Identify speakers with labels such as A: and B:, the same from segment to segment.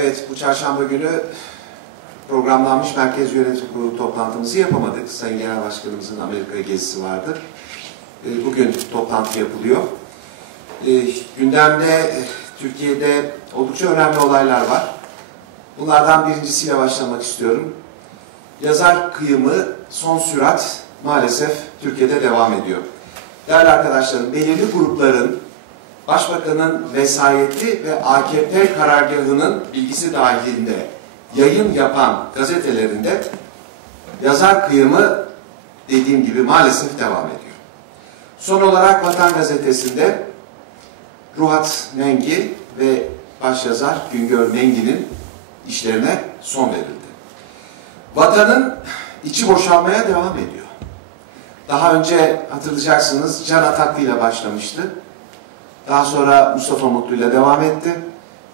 A: Evet, bu çarşamba günü programlanmış Merkez Yönetim Kurulu toplantımızı yapamadık. Sayın Genel Başkanımızın Amerika gezisi vardı. Ee, bugün toplantı yapılıyor. Ee, gündemde e, Türkiye'de oldukça önemli olaylar var. Bunlardan birincisiyle başlamak istiyorum. Yazar kıyımı son sürat maalesef Türkiye'de devam ediyor. Değerli arkadaşlarım, belirli grupların Başbakanın vesayetli ve AKP karargahının bilgisi dahilinde yayın yapan gazetelerinde yazar kıyımı dediğim gibi maalesef devam ediyor. Son olarak Vatan Gazetesi'nde Ruhat Mengi ve başyazar Güngör Mengi'nin işlerine son verildi. Vatanın içi boşalmaya devam ediyor. Daha önce hatırlayacaksınız Can Ataklı ile başlamıştı. Daha sonra Mustafa Mutlu ile devam etti.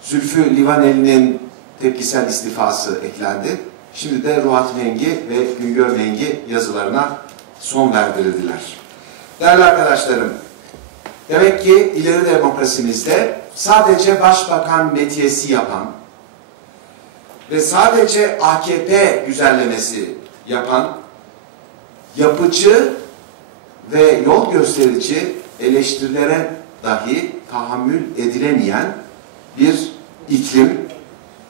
A: Zülfü Livaneli'nin tepkisel istifası eklendi. Şimdi de Ruhat Mengi ve Güngör Mengi yazılarına son verdirildiler. Değerli arkadaşlarım, demek ki ileri demokrasimizde sadece başbakan metiyesi yapan ve sadece AKP güzellemesi yapan yapıcı ve yol gösterici eleştirilere dahi tahammül edilemeyen bir iklim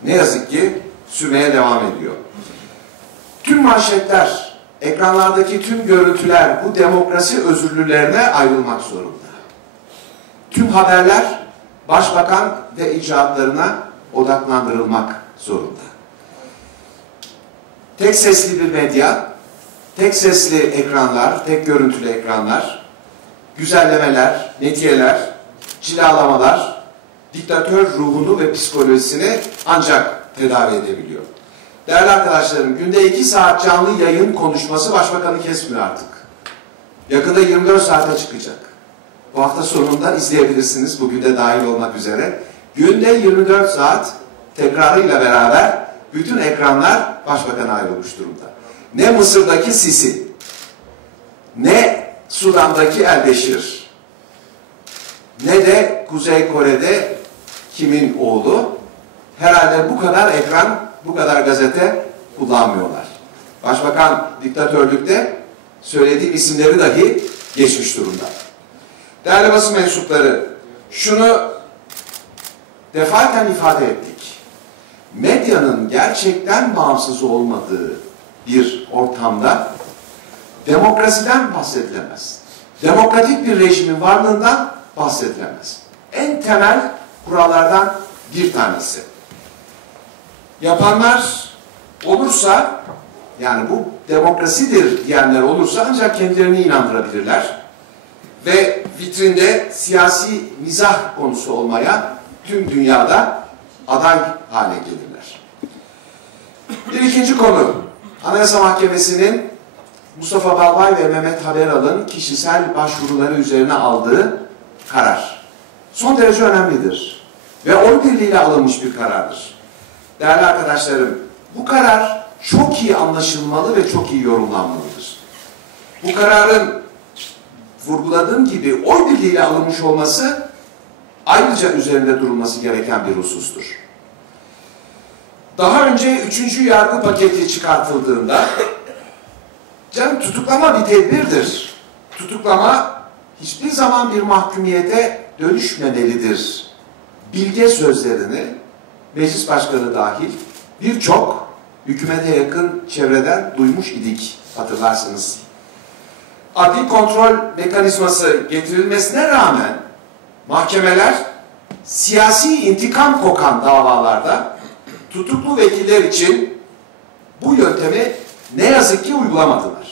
A: ne yazık ki sürmeye devam ediyor. Tüm manşetler, ekranlardaki tüm görüntüler bu demokrasi özürlülerine ayrılmak zorunda. Tüm haberler başbakan ve icraatlarına odaklandırılmak zorunda. Tek sesli bir medya, tek sesli ekranlar, tek görüntülü ekranlar, güzellemeler, netiyeler, cilalamalar, diktatör ruhunu ve psikolojisini ancak tedavi edebiliyor. Değerli arkadaşlarım, günde iki saat canlı yayın konuşması başbakanı kesmiyor artık. Yakında 24 saate çıkacak. Bu hafta sonunda izleyebilirsiniz, bugün de dahil olmak üzere. Günde 24 saat tekrarıyla beraber bütün ekranlar başbakana ayrılmış durumda. Ne Mısır'daki Sisi, ne Sudan'daki Elbeşir, ne de Kuzey Kore'de kimin oğlu, herhalde bu kadar ekran, bu kadar gazete kullanmıyorlar. Başbakan diktatörlükte söylediği isimleri dahi geçmiş durumda. Değerli basın mensupları, şunu defaten ifade ettik. Medyanın gerçekten bağımsız olmadığı bir ortamda demokrasiden bahsedilemez. Demokratik bir rejimin varlığından bahsedilemez. En temel kurallardan bir tanesi. Yapanlar olursa, yani bu demokrasidir diyenler olursa ancak kendilerini inandırabilirler. Ve vitrinde siyasi mizah konusu olmaya tüm dünyada aday hale gelirler. Bir ikinci konu, Anayasa Mahkemesi'nin Mustafa Balbay ve Mehmet Haberal'ın kişisel başvuruları üzerine aldığı karar. Son derece önemlidir. Ve oy birliğiyle alınmış bir karardır. Değerli arkadaşlarım, bu karar çok iyi anlaşılmalı ve çok iyi yorumlanmalıdır. Bu kararın vurguladığım gibi oy birliğiyle alınmış olması ayrıca üzerinde durulması gereken bir husustur. Daha önce üçüncü yargı paketi çıkartıldığında Canım tutuklama bir tedbirdir. Tutuklama hiçbir zaman bir mahkumiyete dönüşmemelidir. Bilge sözlerini meclis başkanı dahil birçok hükümete yakın çevreden duymuş idik hatırlarsınız. Adli kontrol mekanizması getirilmesine rağmen mahkemeler siyasi intikam kokan davalarda tutuklu vekiller için bu yöntemi ne yazık ki uygulamadılar.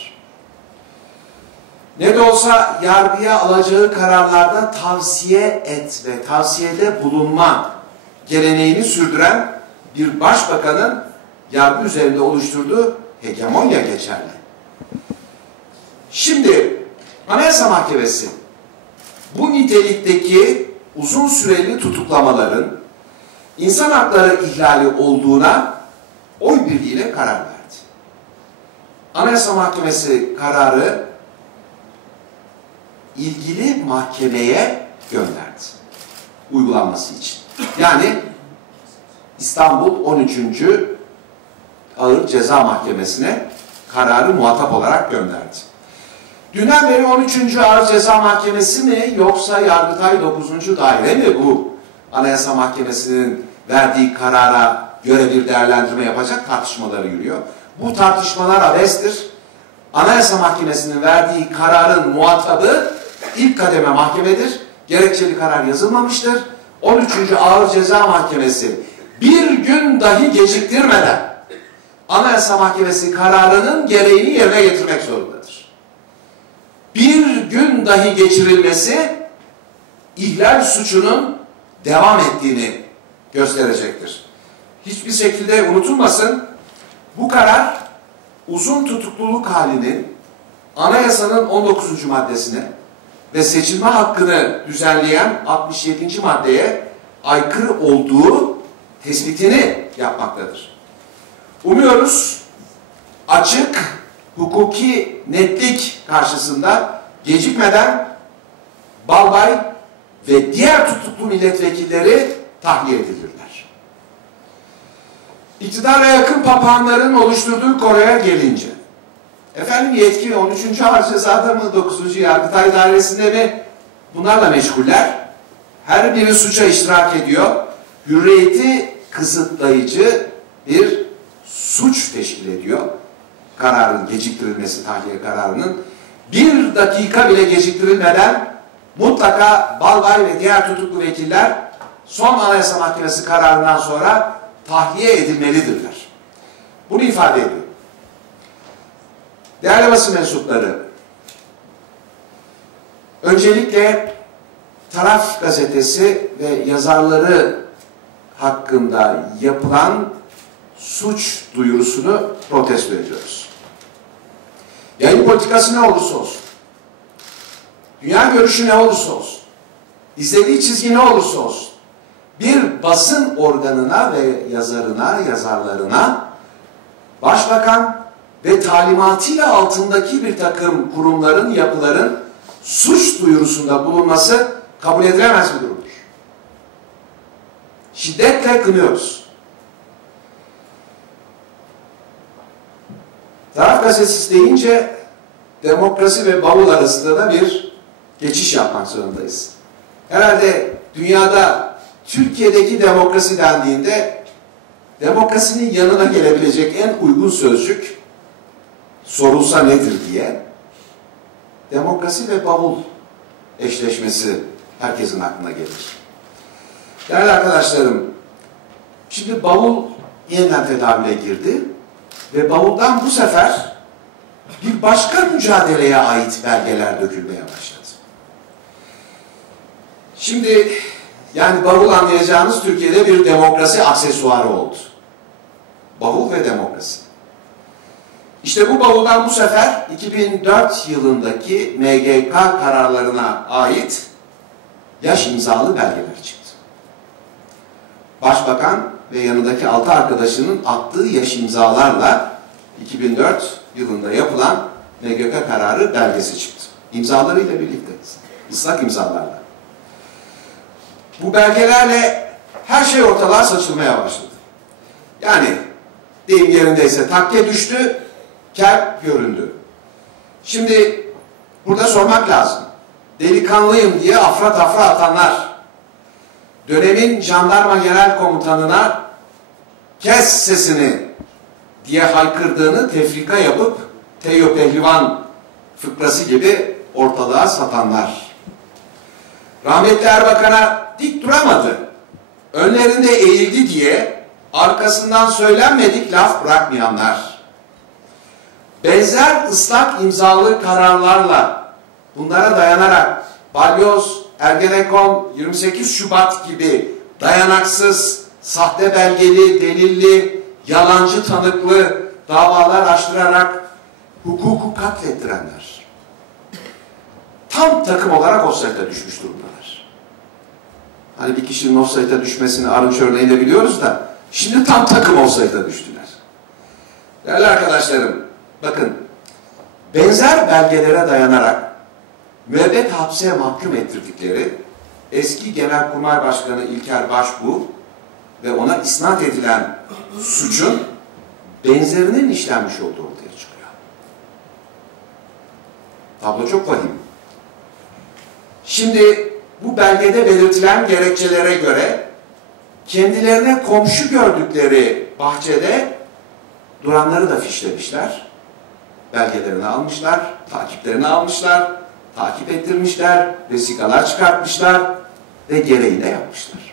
A: Ne de olsa yargıya alacağı kararlarda tavsiye et ve tavsiyede bulunma geleneğini sürdüren bir başbakanın yargı üzerinde oluşturduğu hegemonya geçerli. Şimdi Anayasa Mahkemesi bu nitelikteki uzun süreli tutuklamaların insan hakları ihlali olduğuna oy birliğiyle karar verdi. Anayasa Mahkemesi kararı ilgili mahkemeye gönderdi. Uygulanması için. Yani İstanbul 13. Ağır Ceza Mahkemesi'ne kararı muhatap olarak gönderdi. Dünden beri 13. Ağır Ceza Mahkemesi mi yoksa Yargıtay 9. Daire mi bu Anayasa Mahkemesi'nin verdiği karara göre bir değerlendirme yapacak tartışmaları yürüyor. Bu tartışmalar abestir. Anayasa Mahkemesi'nin verdiği kararın muhatabı ilk kademe mahkemedir. Gerekçeli karar yazılmamıştır. 13. Ağır Ceza Mahkemesi bir gün dahi geciktirmeden Anayasa Mahkemesi kararının gereğini yerine getirmek zorundadır. Bir gün dahi geçirilmesi ihlal suçunun devam ettiğini gösterecektir. Hiçbir şekilde unutulmasın bu karar uzun tutukluluk halinin anayasanın 19. maddesine ve seçilme hakkını düzenleyen 67. maddeye aykırı olduğu tespitini yapmaktadır. Umuyoruz açık, hukuki netlik karşısında gecikmeden Balbay ve diğer tutuklu milletvekilleri tahliye edilirler. İktidara yakın papağanların oluşturduğu Kore'ye gelince, efendim yetki 13. Ağır Ceza'da mı, 9. Yargıtay Dairesi'nde mi? Bunlarla meşguller. Her biri suça iştirak ediyor. Hürriyeti kısıtlayıcı bir suç teşkil ediyor. Kararın geciktirilmesi, tahliye kararının. Bir dakika bile geciktirilmeden mutlaka Balbay ve diğer tutuklu vekiller son Anayasa Mahkemesi kararından sonra tahliye edilmelidirler. Bunu ifade ediyor. Değerli basın mensupları, öncelikle Taraf Gazetesi ve yazarları hakkında yapılan suç duyurusunu protesto ediyoruz. Yayın politikası ne olursa olsun, dünya görüşü ne olursa olsun, izlediği çizgi ne olursa olsun, bir basın organına ve yazarına, yazarlarına başbakan ve talimatıyla altındaki bir takım kurumların, yapıların suç duyurusunda bulunması kabul edilemez bir durumdur. Şiddetle kınıyoruz. Taraf gazetesi deyince demokrasi ve bavul arasında da bir geçiş yapmak zorundayız. Herhalde dünyada Türkiye'deki demokrasi dendiğinde demokrasinin yanına gelebilecek en uygun sözcük sorulsa nedir diye demokrasi ve bavul eşleşmesi herkesin aklına gelir. Değerli arkadaşlarım, şimdi bavul yeniden tedavüle girdi ve bavuldan bu sefer bir başka mücadeleye ait belgeler dökülmeye başladı. Şimdi yani bavul anlayacağınız Türkiye'de bir demokrasi aksesuarı oldu. Bavul ve demokrasi. İşte bu bavuldan bu sefer 2004 yılındaki MGK kararlarına ait yaş imzalı belgeler çıktı. Başbakan ve yanındaki altı arkadaşının attığı yaş imzalarla 2004 yılında yapılan MGK kararı belgesi çıktı. İmzalarıyla birlikte, ıslak imzalarla. Bu belgelerle her şey ortalığa saçılmaya başladı. Yani deyim yerindeyse takke düştü, kel göründü. Şimdi burada sormak lazım. Delikanlıyım diye afra tafra atanlar, dönemin jandarma genel komutanına kes sesini diye haykırdığını tefrika yapıp Teyyo Pehlivan fıkrası gibi ortalığa satanlar. Rahmetli Erbakan'a dik duramadı. Önlerinde eğildi diye arkasından söylenmedik laf bırakmayanlar. Benzer ıslak imzalı kararlarla bunlara dayanarak Balyoz, Ergenekon, 28 Şubat gibi dayanaksız, sahte belgeli, delilli, yalancı tanıklı davalar açtırarak hukuku katlettirenler. Tam takım olarak offside'a düşmüş durumdalar. Hani bir kişinin offside'a düşmesini Arınç örneğiyle biliyoruz da şimdi tam takım offside'a düştüler. Değerli arkadaşlarım, bakın benzer belgelere dayanarak müebbet hapse mahkum ettirdikleri eski Genelkurmay Başkanı İlker Başbuğ ve ona isnat edilen suçun benzerinin işlenmiş olduğu ortaya çıkıyor. Tablo çok vahim. Şimdi bu belgede belirtilen gerekçelere göre kendilerine komşu gördükleri bahçede duranları da fişlemişler. Belgelerini almışlar, takiplerini almışlar, takip ettirmişler, vesikalar çıkartmışlar ve gereğini yapmışlar.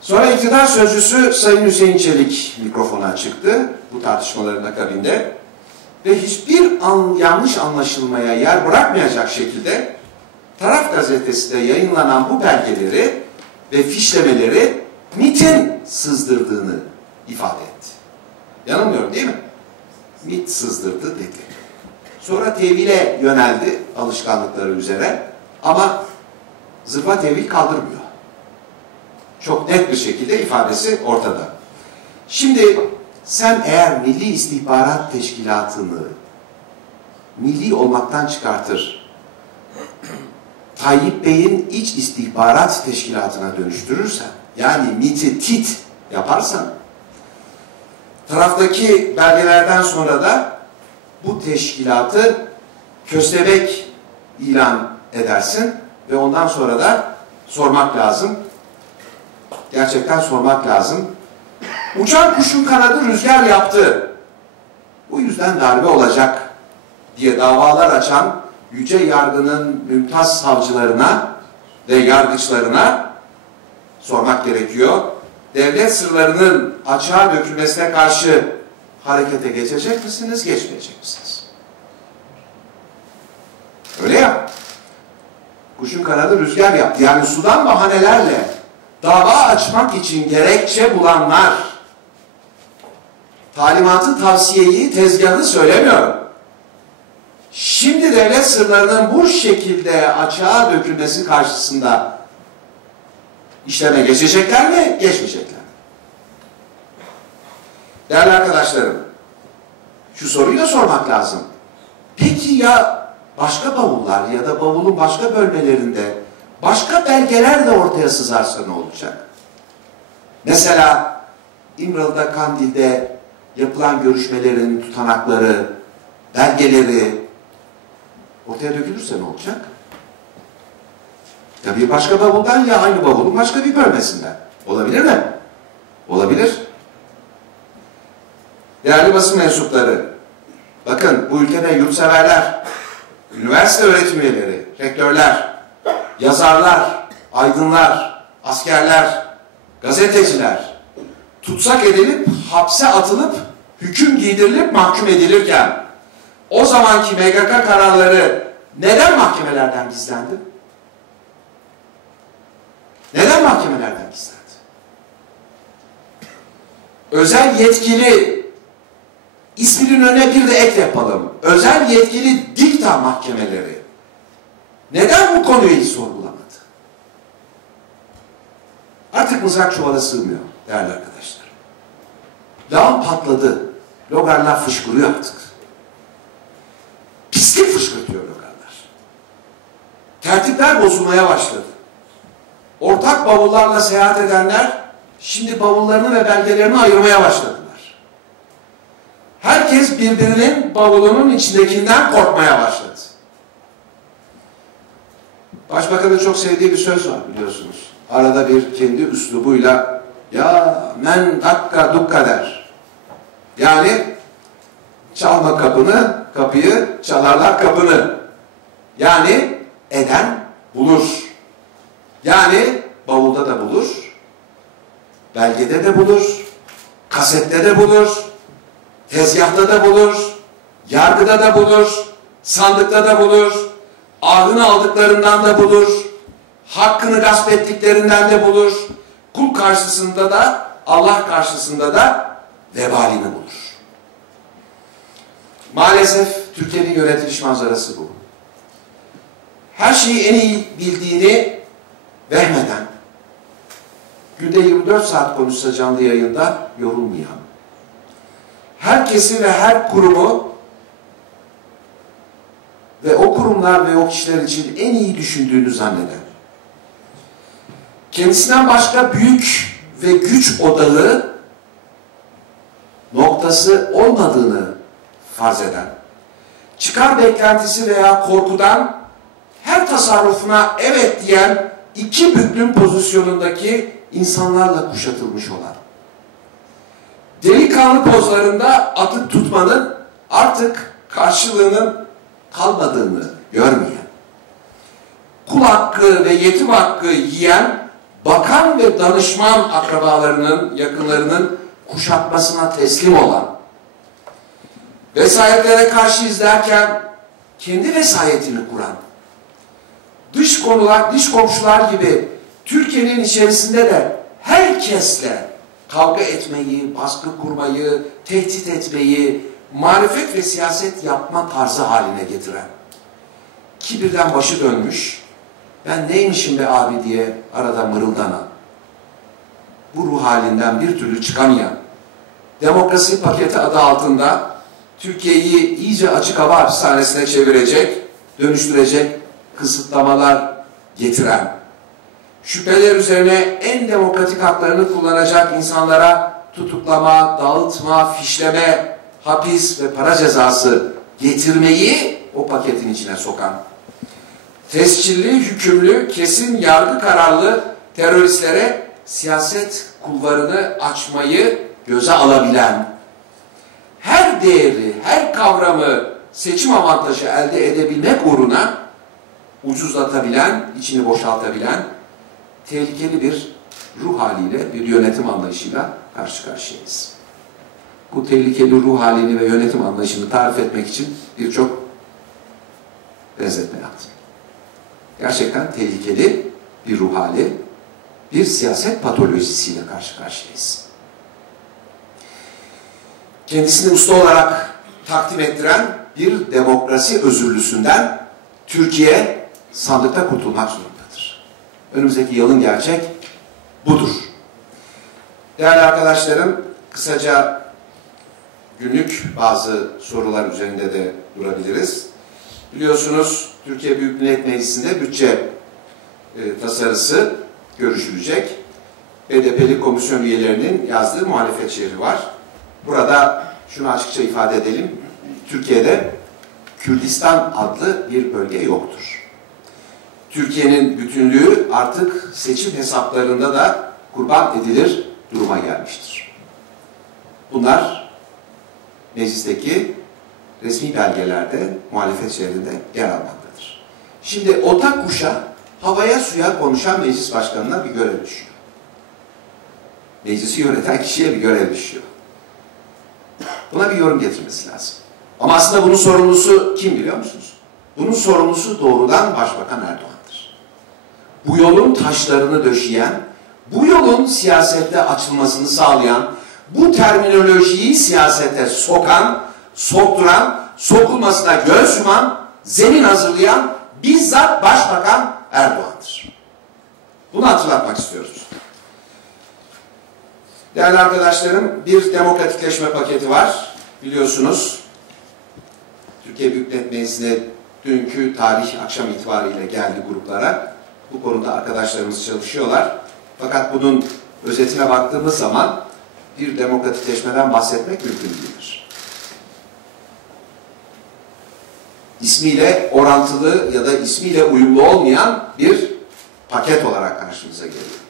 A: Sonra iktidar sözcüsü Sayın Hüseyin Çelik mikrofona çıktı bu tartışmaların akabinde ve hiçbir an, yanlış anlaşılmaya yer bırakmayacak şekilde Taraf gazetesinde yayınlanan bu belgeleri ve fişlemeleri MIT'in sızdırdığını ifade etti. Yanılmıyorum değil mi? MIT sızdırdı dedi. Sonra tevhile yöneldi alışkanlıkları üzere ama zırva tevhil kaldırmıyor. Çok net bir şekilde ifadesi ortada. Şimdi sen eğer Milli İstihbarat Teşkilatı'nı milli olmaktan çıkartır, Tayyip Bey'in iç istihbarat teşkilatına dönüştürürsen, yani MIT'i TİT yaparsan, taraftaki belgelerden sonra da bu teşkilatı köstebek ilan edersin ve ondan sonra da sormak lazım. Gerçekten sormak lazım. Uçan kuşun kanadı rüzgar yaptı. Bu yüzden darbe olacak diye davalar açan yüce yargının mümtaz savcılarına ve yargıçlarına sormak gerekiyor. Devlet sırlarının açığa dökülmesine karşı harekete geçecek misiniz, geçmeyecek misiniz? Öyle ya. Kuşun kanadı rüzgar yaptı. Yani sudan bahanelerle dava açmak için gerekçe bulanlar talimatı, tavsiyeyi, tezgahı söylemiyorum. Şimdi devlet sırlarının bu şekilde açığa dökülmesi karşısında işleme geçecekler mi, geçmeyecekler? Değerli arkadaşlarım, şu soruyu da sormak lazım. Peki ya başka bavullar ya da bavulun başka bölmelerinde başka belgeler de ortaya sızarsa ne olacak? Mesela İmralı'da, Kandil'de yapılan görüşmelerin tutanakları, belgeleri ortaya dökülürse ne olacak? Ya bir başka bavuldan ya aynı bavulun başka bir bölmesinden. Olabilir mi? Olabilir. Değerli basın mensupları, bakın bu ülkede yurtseverler, üniversite öğretim üyeleri, rektörler, yazarlar, aydınlar, askerler, gazeteciler tutsak edilip, hapse atılıp, hüküm giydirilip mahkum edilirken o zamanki MGK kararları neden mahkemelerden gizlendi? Neden mahkemelerden gizlendi? Özel yetkili isminin önüne bir de ek yapalım. Özel yetkili dikta mahkemeleri neden bu konuyu hiç sorgulamadı? Artık mızrak çuvala sığmıyor değerli arkadaşlar. Lağım patladı. Logarlar fışkırıyor artık. Pislik fışkırtıyor logarlar. Tertipler bozulmaya başladı. Ortak bavullarla seyahat edenler şimdi bavullarını ve belgelerini ayırmaya başladılar. Herkes birbirinin bavulunun içindekinden korkmaya başladı. Başbakanın çok sevdiği bir söz var biliyorsunuz. Arada bir kendi üslubuyla ya men dakka dukka der. Yani çalma kapını, kapıyı çalarlar kapını. Yani eden bulur. Yani bavulda da bulur, belgede de bulur, kasette de bulur, tezgahta da bulur, yargıda da bulur, sandıkta da bulur, ahını aldıklarından da bulur, hakkını gasp ettiklerinden de bulur, kul karşısında da, Allah karşısında da vebalini bulur. Maalesef Türkiye'nin yönetiliş manzarası bu. Her şeyi en iyi bildiğini vehmeden, günde 24 saat konuşsa canlı yayında yorulmayan, herkesi ve her kurumu ve o kurumlar ve o kişiler için en iyi düşündüğünü zanneden, kendisinden başka büyük ve güç odağı noktası olmadığını farz eden, çıkar beklentisi veya korkudan her tasarrufuna evet diyen iki büklüm pozisyonundaki insanlarla kuşatılmış olan, delikanlı pozlarında atıp tutmanın artık karşılığının kalmadığını görmeyen, kul hakkı ve yetim hakkı yiyen bakan ve danışman akrabalarının, yakınlarının kuşatmasına teslim olan, vesayetlere karşı izlerken kendi vesayetini kuran, dış konular, dış komşular gibi Türkiye'nin içerisinde de herkesle kavga etmeyi, baskı kurmayı, tehdit etmeyi, marifet ve siyaset yapma tarzı haline getiren, kibirden başı dönmüş, ben neymişim be abi? diye arada mırıldanan, bu ruh halinden bir türlü çıkamayan, demokrasi paketi adı altında Türkiye'yi iyice açık hava hapishanesine çevirecek, dönüştürecek kısıtlamalar getiren, şüpheler üzerine en demokratik haklarını kullanacak insanlara tutuklama, dağıtma, fişleme, hapis ve para cezası getirmeyi o paketin içine sokan, tescilli, hükümlü, kesin yargı kararlı teröristlere siyaset kulvarını açmayı göze alabilen, her değeri, her kavramı seçim avantajı elde edebilmek uğruna ucuzlatabilen, içini boşaltabilen tehlikeli bir ruh haliyle, bir yönetim anlayışıyla karşı karşıyayız. Bu tehlikeli ruh halini ve yönetim anlayışını tarif etmek için birçok benzetme yaptım. Gerçekten tehlikeli bir ruh hali, bir siyaset patolojisiyle karşı karşıyayız. Kendisini usta olarak takdim ettiren bir demokrasi özürlüsünden Türkiye sandıkta kurtulmak zorundadır. Önümüzdeki yılın gerçek budur. Değerli arkadaşlarım, kısaca günlük bazı sorular üzerinde de durabiliriz. Biliyorsunuz Türkiye Büyük Millet Meclisi'nde bütçe e, tasarısı görüşülecek. BDP'li komisyon üyelerinin yazdığı muhalefet şehri var. Burada şunu açıkça ifade edelim. Türkiye'de Kürdistan adlı bir bölge yoktur. Türkiye'nin bütünlüğü artık seçim hesaplarında da kurban edilir duruma gelmiştir. Bunlar meclisteki resmi belgelerde muhalefet şehrinde yer almaktadır. Şimdi ortak kuşa havaya suya konuşan meclis başkanına bir görev düşüyor. Meclisi yöneten kişiye bir görev düşüyor. Buna bir yorum getirmesi lazım. Ama aslında bunun sorumlusu kim biliyor musunuz? Bunun sorumlusu doğrudan Başbakan Erdoğan'dır. Bu yolun taşlarını döşeyen, bu yolun siyasette açılmasını sağlayan, bu terminolojiyi siyasete sokan, sokturan, sokulmasına göz yuman, zemin hazırlayan bizzat Başbakan Erdoğan'dır. Bunu hatırlatmak istiyoruz. Değerli arkadaşlarım, bir demokratikleşme paketi var. Biliyorsunuz, Türkiye Büyük Millet Meclisi'ne dünkü tarih akşam itibariyle geldi gruplara. Bu konuda arkadaşlarımız çalışıyorlar. Fakat bunun özetine baktığımız zaman bir demokratikleşmeden bahsetmek mümkün değildir. İsmiyle orantılı ya da ismiyle uyumlu olmayan bir paket olarak karşımıza geliyor.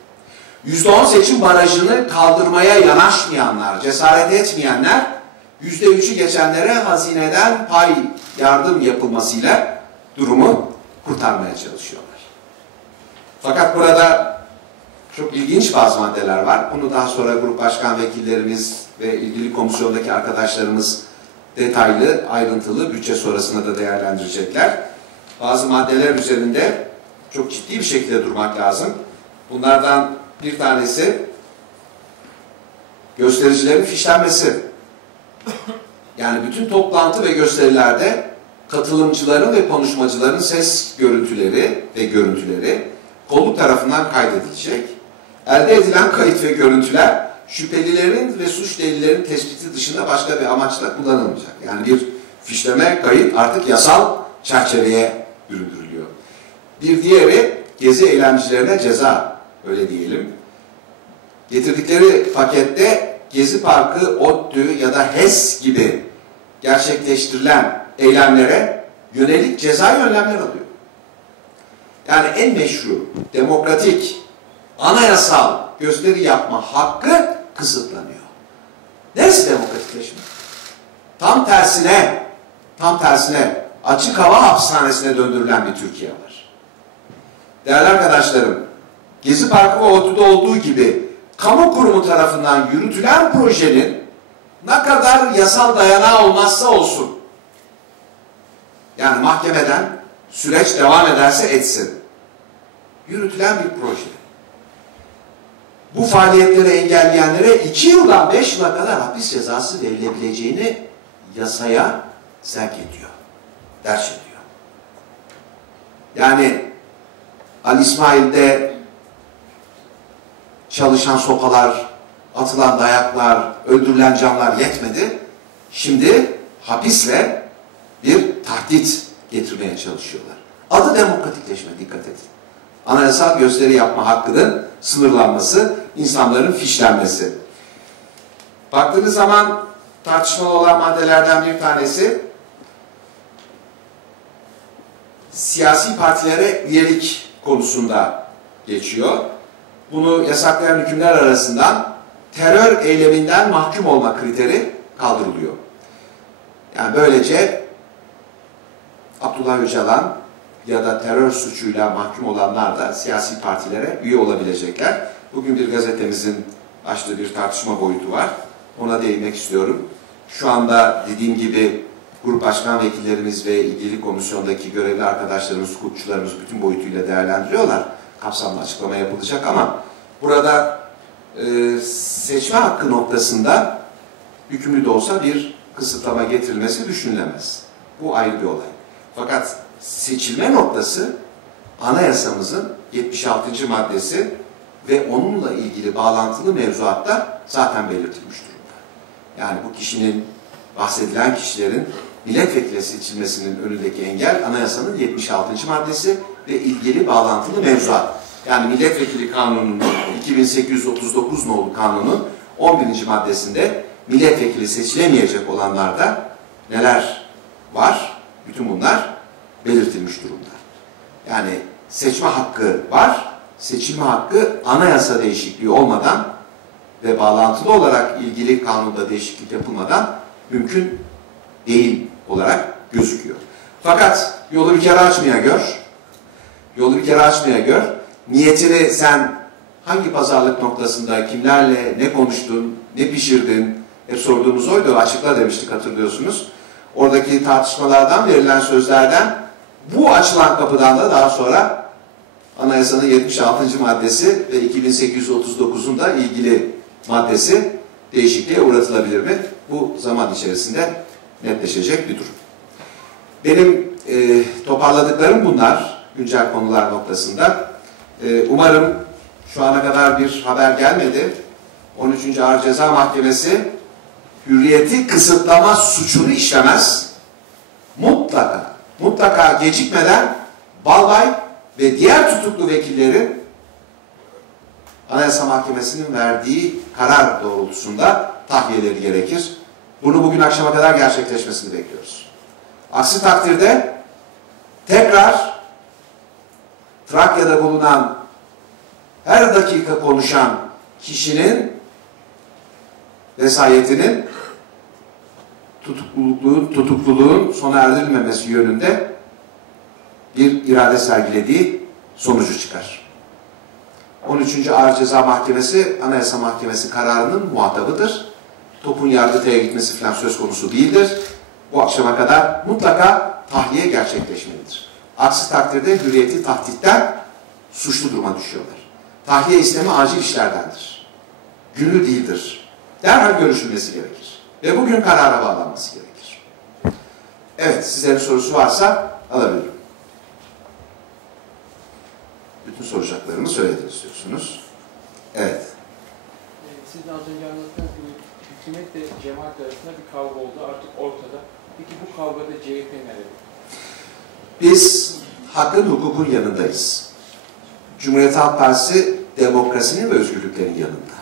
A: %10 seçim barajını kaldırmaya yanaşmayanlar, cesaret etmeyenler %3'ü geçenlere hazineden pay yardım yapılmasıyla durumu kurtarmaya çalışıyorlar. Fakat burada çok ilginç bazı maddeler var. Bunu daha sonra grup başkan vekillerimiz ve ilgili komisyondaki arkadaşlarımız detaylı, ayrıntılı bütçe sonrasında da değerlendirecekler. Bazı maddeler üzerinde çok ciddi bir şekilde durmak lazım. Bunlardan bir tanesi göstericilerin fişlenmesi. Yani bütün toplantı ve gösterilerde katılımcıların ve konuşmacıların ses görüntüleri ve görüntüleri kolluk tarafından kaydedilecek. Elde edilen kayıt ve görüntüler şüphelilerin ve suç delillerin tespiti dışında başka bir amaçla kullanılmayacak. Yani bir fişleme kayıt artık yasal çerçeveye büründürülüyor. Bir diğeri gezi eylemcilerine ceza öyle diyelim. Getirdikleri pakette Gezi Parkı, ODTÜ ya da HES gibi gerçekleştirilen eylemlere yönelik ceza önlemler alıyor. Yani en meşru, demokratik, anayasal gösteri yapma hakkı kısıtlanıyor. Neresi demokratikleşme? Tam tersine, tam tersine açık hava hapishanesine döndürülen bir Türkiye var. Değerli arkadaşlarım, Gezi Parkı ve ODTÜ'de olduğu gibi kamu kurumu tarafından yürütülen projenin ne kadar yasal dayanağı olmazsa olsun, yani mahkemeden süreç devam ederse etsin, yürütülen bir proje. Bu faaliyetleri engelleyenlere iki yıldan beş yıla kadar hapis cezası verilebileceğini yasaya sevk ediyor. Ders ediyor. Yani Ali İsmail'de çalışan sopalar, atılan dayaklar, öldürülen canlar yetmedi. Şimdi hapisle bir tahdit getirmeye çalışıyorlar. Adı demokratikleşme, dikkat edin. Anayasal gösteri yapma hakkının sınırlanması, insanların fişlenmesi. Baktığınız zaman tartışmalı olan maddelerden bir tanesi siyasi partilere üyelik konusunda geçiyor. Bunu yasaklayan hükümler arasından terör eyleminden mahkum olma kriteri kaldırılıyor. Yani böylece Abdullah Öcalan ya da terör suçuyla mahkum olanlar da siyasi partilere üye olabilecekler. Bugün bir gazetemizin açtığı bir tartışma boyutu var. Ona değinmek istiyorum. Şu anda dediğim gibi grup başkan vekillerimiz ve ilgili komisyondaki görevli arkadaşlarımız, hukukçularımız bütün boyutuyla değerlendiriyorlar. Kapsamlı açıklama yapılacak ama burada e, seçme hakkı noktasında hükümlü de olsa bir kısıtlama getirilmesi düşünülemez. Bu ayrı bir olay. Fakat seçilme noktası anayasamızın 76. maddesi ve onunla ilgili bağlantılı mevzuatta zaten belirtilmiş durumda. Yani bu kişinin, bahsedilen kişilerin milletvekili seçilmesinin önündeki engel anayasanın 76. maddesi ve ilgili bağlantılı mevzuat. Yani milletvekili kanununun 2839 nolu kanunun 11. maddesinde milletvekili seçilemeyecek olanlarda neler var? Bütün bunlar belirtilmiş durumda. Yani seçme hakkı var, seçilme hakkı anayasa değişikliği olmadan ve bağlantılı olarak ilgili kanunda değişiklik yapılmadan mümkün değil olarak gözüküyor. Fakat yolu bir kere açmaya gör, yolu bir kere açmaya gör, niyetini sen hangi pazarlık noktasında, kimlerle ne konuştun, ne pişirdin, hep sorduğumuz oydu, açıkla demiştik hatırlıyorsunuz. Oradaki tartışmalardan, verilen sözlerden bu açılan kapıdan da daha sonra Anayasanın 76. maddesi ve 2839'un da ilgili maddesi değişikliğe uğratılabilir mi? Bu zaman içerisinde netleşecek bir durum. Benim e, toparladıklarım bunlar güncel konular noktasında. E, umarım şu ana kadar bir haber gelmedi. 13. Ağır Ceza Mahkemesi hürriyeti kısıtlama suçunu işlemez. Mutlaka, mutlaka gecikmeden Balbay ve diğer tutuklu vekillerin Anayasa Mahkemesi'nin verdiği karar doğrultusunda tahliyeleri gerekir. Bunu bugün akşama kadar gerçekleşmesini bekliyoruz. Aksi takdirde tekrar Trakya'da bulunan her dakika konuşan kişinin vesayetinin tutukluluğun, tutukluluğun sona erdirilmemesi yönünde bir irade sergilediği sonucu çıkar. 13. Ağır Ceza Mahkemesi Anayasa Mahkemesi kararının muhatabıdır. Topun Yargıtay'a gitmesi falan söz konusu değildir. Bu akşama kadar mutlaka tahliye gerçekleşmelidir. Aksi takdirde hürriyeti tahtitten suçlu duruma düşüyorlar. Tahliye istemi acil işlerdendir. Günlü değildir. Derhal görüşülmesi gerekir. Ve bugün karara bağlanması gerekir. Evet, sizlerin sorusu varsa alabilirim. Bütün soracaklarımı söylediniz diyorsunuz. Evet.
B: Siz de az önce anlattığınız gibi hükümetle cemaat arasında bir kavga oldu artık ortada. Peki bu kavgada CHP nerede?
A: Biz hakkın hukukun yanındayız. Cumhuriyet Halk Partisi demokrasinin ve özgürlüklerin yanında.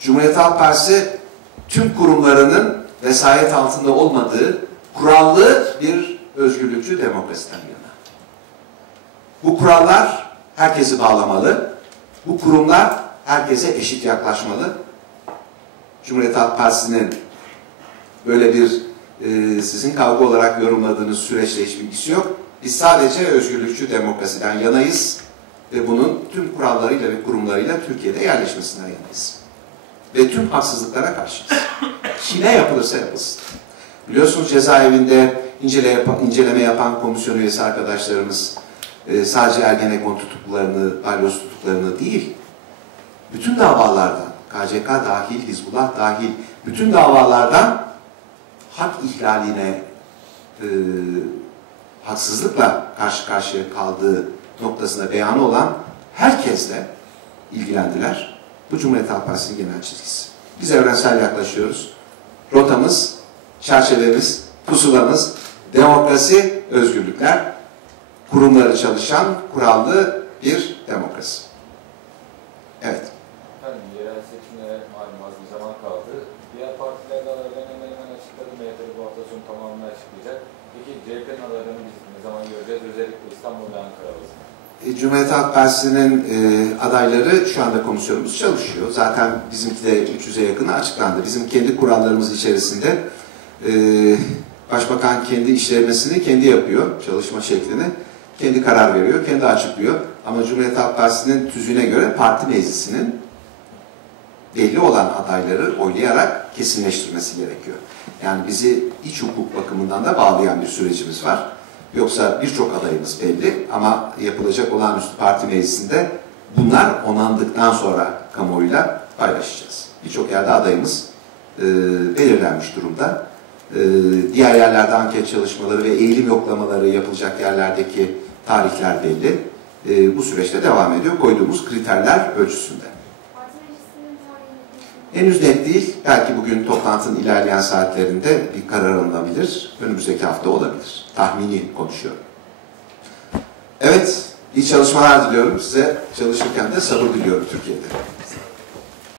A: Cumhuriyet Halk Partisi tüm kurumlarının vesayet altında olmadığı kurallı bir özgürlükçü demokrasiden yana. Bu kurallar herkesi bağlamalı. Bu kurumlar herkese eşit yaklaşmalı. Cumhuriyet Halk Partisi'nin böyle bir e, sizin kavga olarak yorumladığınız süreçle hiçbir ilgisi yok. Biz sadece özgürlükçü demokrasiden yanayız ve bunun tüm kurallarıyla ve kurumlarıyla Türkiye'de yerleşmesinden yanayız. Ve tüm haksızlıklara karşıyız. Kime yapılırsa yapılsın. Biliyorsunuz cezaevinde incele inceleme yapan komisyon üyesi arkadaşlarımız e, sadece Ergenekon tutuklularını, balyoz tutuklarını değil, bütün davalardan, KCK dahil, Hizbullah dahil, bütün davalardan hak ihlaline, e, haksızlıkla karşı karşıya kaldığı noktasında beyanı olan herkesle ilgilendiler. Bu Cumhuriyet Halk Partisi'nin genel çizgisi. Biz evrensel yaklaşıyoruz. Rotamız, çerçevemiz, pusulamız, demokrasi, özgürlükler, kurumları çalışan, kurallı bir demokrasi. Evet.
C: Efendim yerel seçimlere malum az bir zaman kaldı. Diğer partiler de adaylarını hemen hemen açıkladı. MHP bu hafta sonu tamamını açıklayacak. Peki CHP'nin adaylarını biz ne zaman göreceğiz? Özellikle İstanbul ve Ankara.
A: E, Cumhuriyet Halk Partisi'nin e, adayları şu anda komisyonumuz çalışıyor. Zaten bizimki de 300'e yakını açıklandı. Bizim kendi kurallarımız içerisinde e, Başbakan kendi işlemesini kendi yapıyor, çalışma şeklini. Kendi karar veriyor, kendi açıklıyor. Ama Cumhuriyet Halk Partisi'nin tüzüğüne göre parti meclisinin belli olan adayları oylayarak kesinleştirmesi gerekiyor. Yani bizi iç hukuk bakımından da bağlayan bir sürecimiz var. Yoksa birçok adayımız belli ama yapılacak olağanüstü parti meclisinde bunlar onandıktan sonra kamuoyuyla paylaşacağız. Birçok yerde adayımız e, belirlenmiş durumda. E, diğer yerlerde anket çalışmaları ve eğilim yoklamaları yapılacak yerlerdeki tarihler belli. E, bu süreçte devam ediyor. Koyduğumuz kriterler ölçüsünde. Henüz net değil. Belki bugün toplantının ilerleyen saatlerinde bir karar alınabilir. Önümüzdeki hafta olabilir. Tahmini konuşuyorum. Evet, iyi çalışmalar diliyorum size. Çalışırken de sabır diliyorum Türkiye'de.